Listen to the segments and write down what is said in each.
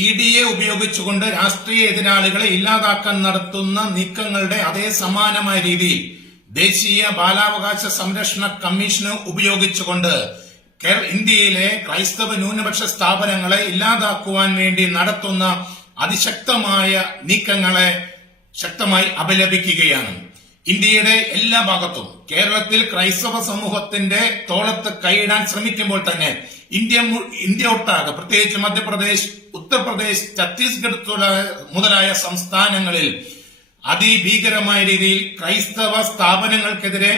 EDയെ ഉപയോഗിച്ചുകൊണ്ട് രാഷ്ട്രീയ എതിരാളികളെ ഇല്ലാതാക്കാൻ നടത്തുന്ന നീക്കങ്ങളുടെ അതേ സമാനമായ രീതിയിൽ ദേശീയ ബാലാവകാശ സംരക്ഷണ കമ്മീഷന് ഉപയോഗിച്ചുകൊണ്ട് ഇന്ത്യയിലെ ക്രൈസ്തവ ന്യൂനപക്ഷ സ്ഥാപനങ്ങളെ ഇല്ലാതാക്കുവാൻ വേണ്ടി നടത്തുന്ന അതിശക്തമായ നീക്കങ്ങളെ ശക്തമായി അപലപിക്കുകയാണ്. ഇന്ത്യയുടെ എല്ലാ ഭാഗത്തും കേരളത്തിൽ ക്രൈസ്തവ സമൂഹത്തിന്റെ തോളത്ത് കൈയിടാൻ ശ്രമിക്കുമ്പോൾ തന്നെ ഇന്ത്യ ഒട്ടാകെ, പ്രത്യേകിച്ച് മധ്യപ്രദേശ്, ഉത്തർപ്രദേശ്, ഛത്തീസ്ഗഡ് മുതലായ സംസ്ഥാനങ്ങളിൽ അതിഭീകരമായ രീതിയിൽ ക്രൈസ്തവ സ്ഥാപനങ്ങൾക്കെതിരെ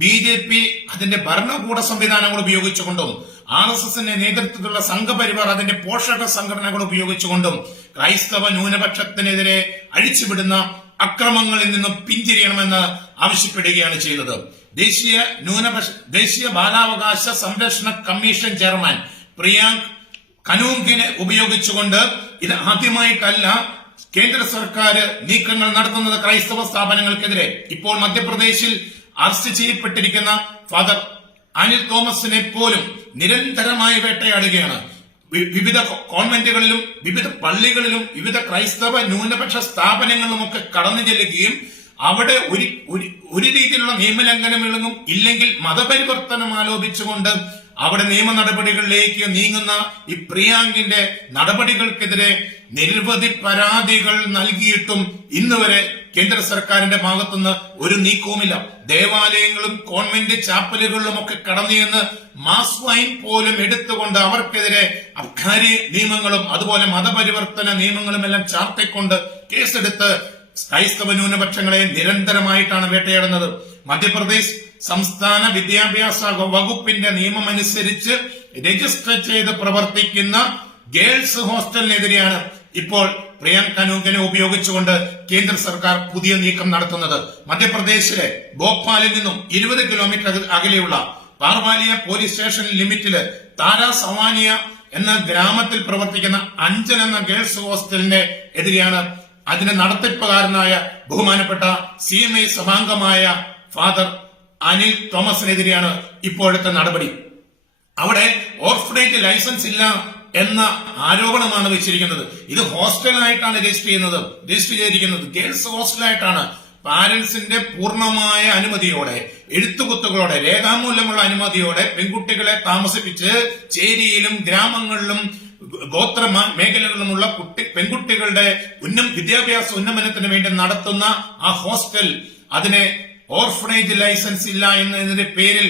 BJP അതിന്റെ ഭരണകൂട സംവിധാനങ്ങൾ ഉപയോഗിച്ചുകൊണ്ടും RSSന്റെ നേതൃത്വത്തിലുള്ള സംഘപരിവാർ അതിന്റെ പോഷക സംഘടനകൾ ഉപയോഗിച്ചുകൊണ്ടും ക്രൈസ്തവ ന്യൂനപക്ഷത്തിനെതിരെ അഴിച്ചുവിടുന്ന അക്രമങ്ങളിൽ നിന്നും പിന്തിരിയണമെന്ന് ആവശ്യപ്പെടുകയാണ് ചെയ്യുന്നത്. ദേശീയ ബാലാവകാശ സംരക്ഷണ കമ്മീഷൻ ചെയർമാൻ പ്രിയാങ്ക് ഖനൂങ്കിനെ ഉപയോഗിച്ചുകൊണ്ട് ഇത് ആദ്യമായിട്ടല്ല കേന്ദ്ര സർക്കാർ നീക്കങ്ങൾ നടത്തുന്നത് ക്രൈസ്തവ സ്ഥാപനങ്ങൾക്കെതിരെ. ഇപ്പോൾ മധ്യപ്രദേശിൽ അറസ്റ്റ് ചെയ്യപ്പെട്ടിരിക്കുന്ന ഫാദർ അനിൽ തോമസിനെ പോലും നിരന്തരമായി വേട്ടയാടുകയാണ്. വിവിധ കോൺവെന്റുകളിലും വിവിധ പള്ളികളിലും വിവിധ ക്രൈസ്തവ ന്യൂനപക്ഷ സ്ഥാപനങ്ങളിലുമൊക്കെ കടന്നു ചെല്ലുകയും അവിടെ ഒരു രീതിയിലുള്ള നിയമലംഘനങ്ങളും ഇല്ലെങ്കിൽ മതപരിവർത്തനം ആലോപിച്ചുകൊണ്ട് അവിടെ നിയമ നടപടികളിലേക്ക് നീങ്ങുന്ന ഈ പ്രിയാങ്കിന്റെ നടപടികൾക്കെതിരെ നിരവധി പരാതികൾ നൽകിയിട്ടും ഇന്നുവരെ കേന്ദ്ര സർക്കാരിന്റെ ഭാഗത്തുനിന്ന് ഒരു നീക്കവുമില്ല. ദേവാലയങ്ങളും കോൺവെന്റ് ചാപ്പലുകളിലും ഒക്കെ കടന്നു ചെന്ന് മാസ് വൈൻ പോലും എടുത്തുകൊണ്ട് അവർക്കെതിരെ അബ്കാരി നിയമങ്ങളും അതുപോലെ മതപരിവർത്തന നിയമങ്ങളും എല്ലാം ചാർത്തിക്കൊണ്ട് കേസെടുത്ത് ക്രൈസ്തവ ന്യൂനപക്ഷങ്ങളെ നിരന്തരമായിട്ടാണ് വേട്ടയാടുന്നത്. മധ്യപ്രദേശ് സംസ്ഥാന വിദ്യാഭ്യാസ വകുപ്പിന്റെ നിയമമനുസരിച്ച് രജിസ്റ്റർ ചെയ്ത് പ്രവർത്തിക്കുന്ന ഗേൾസ് ഹോസ്റ്റലിനെതിരെയാണ് ഇപ്പോൾ പ്രിയാങ്ക് ഖനൂങ്കിനെ ഉപയോഗിച്ചുകൊണ്ട് കേന്ദ്ര സർക്കാർ പുതിയ നീക്കം നടത്തുന്നത്. മധ്യപ്രദേശിലെ ഭോപ്പാലിൽ നിന്നും 20 കിലോമീറ്റർ അകലെയുള്ള പാർവാലിയ പോലീസ് സ്റ്റേഷൻ ലിമിറ്റില് താര സവാനിയ എന്ന ഗ്രാമത്തിൽ പ്രവർത്തിക്കുന്ന അഞ്ചൽ എന്ന ഗേൾസ് ഹോസ്റ്റലിന്റെ എതിരെയാണ് അതിന്റെ നടത്തിപ്പുകാരനായ ബഹുമാനപ്പെട്ട CMI സഭാംഗമായ ഫാദർ അനിൽ തോമസിനെതിരെയാണ് ഇപ്പോഴത്തെ നടപടി. അവിടെ ഓർഫനേജ് ലൈസൻസ് ഇല്ല എന്ന ആരോപണമാണ് വെച്ചിരിക്കുന്നത്. ഇത് ഹോസ്റ്റലായിട്ടാണ് രജിസ്റ്റർ ചെയ്തിരിക്കുന്നത്. ഗേൾസ് ഹോസ്റ്റലായിട്ടാണ്. പാരന്റ്സിന്റെ പൂർണ്ണമായ അനുമതിയോടെ, എഴുത്തുകുത്തുകളോടെ, രേഖാമൂലമുള്ള അനുമതിയോടെ പെൺകുട്ടികളെ താമസിപ്പിച്ച് ചേരിയിലും ഗ്രാമങ്ങളിലും ഗോത്ര മേഖലകളിലുമുള്ള പെൺകുട്ടികളുടെ വിദ്യാഭ്യാസ ഉന്നമനത്തിന് വേണ്ടി നടത്തുന്ന ആ ഹോസ്റ്റൽ അതിനെ ഓർഫനേജ് ലൈസൻസ് ഇല്ല എന്നതിന്റെ പേരിൽ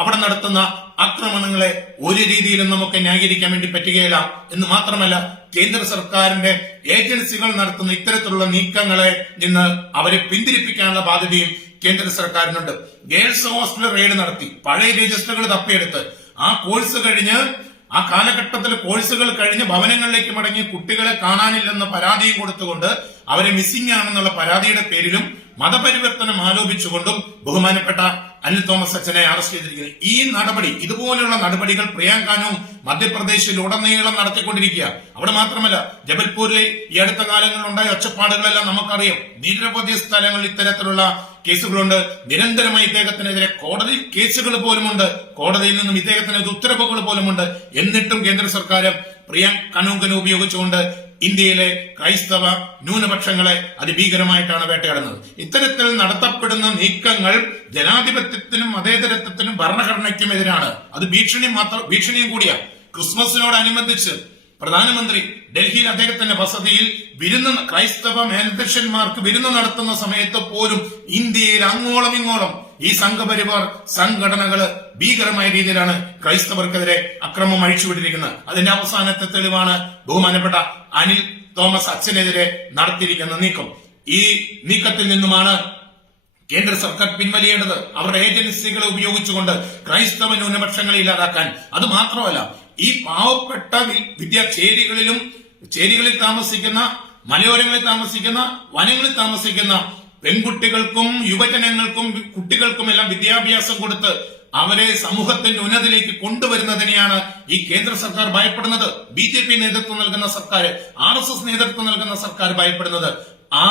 അവിടെ നടത്തുന്ന ആക്രമണങ്ങളെ ഒരു രീതിയിലും നമുക്ക് ന്യായീകരിക്കാൻ വേണ്ടി പറ്റുകയില്ല. എന്ന് മാത്രമല്ല, കേന്ദ്ര സർക്കാരിന്റെ ഏജൻസികൾ നടത്തുന്ന ഇത്തരത്തിലുള്ള നീക്കങ്ങളെ നിന്ന് അവരെ പിന്തിരിപ്പിക്കാനുള്ള ബാധ്യതയും കേന്ദ്ര സർക്കാരിനുണ്ട്. ഗേൾസ് ഹോസ്റ്റൽ റെയ്ഡ് നടത്തി പഴയ രജിസ്റ്ററുകൾ തപ്പിയെടുത്ത് ആ കാലഘട്ടത്തിൽ കോഴ്സുകൾ കഴിഞ്ഞ് ഭവനങ്ങളിലേക്ക് മടങ്ങി കുട്ടികളെ കാണാനില്ലെന്ന പരാതിയും കൊടുത്തുകൊണ്ട് അവരെ മിസ്സിംഗ് ആണെന്നുള്ള പരാതിയുടെ പേരിലും മതപരിവർത്തനം ആരോപിച്ചുകൊണ്ടും ബഹുമാനപ്പെട്ട അനിൽ തോമസ് അച്ഛനെ അറസ്റ്റ് ചെയ്തിരിക്കുന്നത്. ഈ നടപടി, ഇതുപോലുള്ള നടപടികൾ പ്രിയാങ്ക് ഖനൂങ്ക് മധ്യപ്രദേശിൽ ഉടനീളം നടത്തിക്കൊണ്ടിരിക്കുക. അവിടെ മാത്രമല്ല, ജബൽപൂരിലെ ഈ അടുത്ത കാലങ്ങളിൽ ഉണ്ടായ ഒച്ചപ്പാടുകളെല്ലാം നമുക്കറിയാം. നിരവധി സ്ഥലങ്ങളിൽ ഇത്തരത്തിലുള്ള കേസുകളുണ്ട്. നിരന്തരമായി ഇദ്ദേഹത്തിനെതിരെ കോടതി കേസുകൾ പോലുമുണ്ട്. കോടതിയിൽ നിന്നും ഇദ്ദേഹത്തിനെതിരെ ഉത്തരവുകൾ പോലുമുണ്ട്. എന്നിട്ടും കേന്ദ്ര സർക്കാർ പ്രിയാങ്ക് ഖനൂങ്കിനെ ഉപയോഗിച്ചുകൊണ്ട് ഇന്ത്യയിലെ ക്രൈസ്തവ ന്യൂനപക്ഷങ്ങളെ അതിഭീകരമായിട്ടാണ് വേട്ടയാടുന്നത്. ഇത്തരത്തിൽ നടത്തപ്പെടുന്ന ജനാധിപത്യത്തിനും മതേതരത്വത്തിനും ഭരണഘടനയ്ക്കുമെതിരാണ്. അത് ഭീഷണിയും കൂടിയാണ്. ക്രിസ്മസിനോടനുബന്ധിച്ച് പ്രധാനമന്ത്രി ഡൽഹിയിൽ അദ്ദേഹത്തിന്റെ വസതിയിൽ ക്രൈസ്തവ മേലധ്യക്ഷന്മാർക്ക് വിരുന്ന് നടത്തുന്ന സമയത്ത് പോലും ഇന്ത്യയിൽ അങ്ങോളം ഇങ്ങോളം ഈ സംഘപരിവാർ സംഘടനകള് ഭീകരമായ രീതിയിലാണ് ക്രൈസ്തവർക്കെതിരെ അക്രമം അഴിച്ചുവിട്ടിരിക്കുന്നത്. അതിന്റെ അവസാനത്തെ തെളിവാണ് ബഹുമാനപ്പെട്ട അനിൽ തോമസ് അച്ഛനെതിരെ നടത്തിയിരിക്കുന്ന നീക്കം. ഈ നീക്കത്തിൽ നിന്നുമാണ് കേന്ദ്ര സർക്കാർ പിൻവലിയേണ്ടത്. അവരുടെ ഏജൻസികളെ ഉപയോഗിച്ചുകൊണ്ട് ക്രൈസ്തവ ന്യൂനപക്ഷങ്ങളെ ഇല്ലാതാക്കാൻ. അത് മാത്രമല്ല, ഈ പാവപ്പെട്ട ചേരികളിൽ താമസിക്കുന്ന, മലയോരങ്ങളിൽ താമസിക്കുന്ന, വനങ്ങളിൽ താമസിക്കുന്ന പെൺകുട്ടികൾക്കും യുവജനങ്ങൾക്കും കുട്ടികൾക്കുമെല്ലാം വിദ്യാഭ്യാസം കൊടുത്ത് അവരെ സമൂഹത്തിന്റെ ഉന്നതിലേക്ക് കൊണ്ടുവരുന്നതിനെയാണ് ഈ കേന്ദ്ര സർക്കാർ ഭയപ്പെടുന്നത്. BJP നേതൃത്വം നൽകുന്ന സർക്കാർ, RSS നേതൃത്വം നൽകുന്ന സർക്കാർ ഭയപ്പെടുന്നത് ആ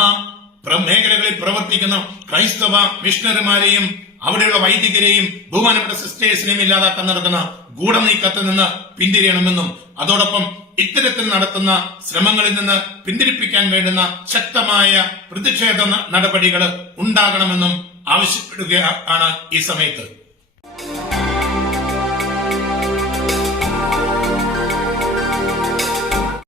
മേഖലകളിൽ പ്രവർത്തിക്കുന്ന ക്രൈസ്തവ മിഷണറിമാരെയും അവിടെയുള്ള വൈദികരെയും ബഹുമാനപ്പെട്ട സിസ്റ്റേഴ്സിനെയും ഇല്ലാതാക്കാൻ നടക്കുന്ന ഗൂഢനീക്കത്തിൽ നിന്ന് പിന്തിരിയണമെന്നും അതോടൊപ്പം ഇത്തരത്തിൽ നടത്തുന്ന ശ്രമങ്ങളിൽ നിന്ന് പിന്തിരിപ്പിക്കാൻ വേണ്ടുന്ന ശക്തമായ പ്രതിഷേധ നടപടികൾ ഉണ്ടാകണമെന്നും ആവശ്യപ്പെടുകയാണ് ഈ സമയത്ത്.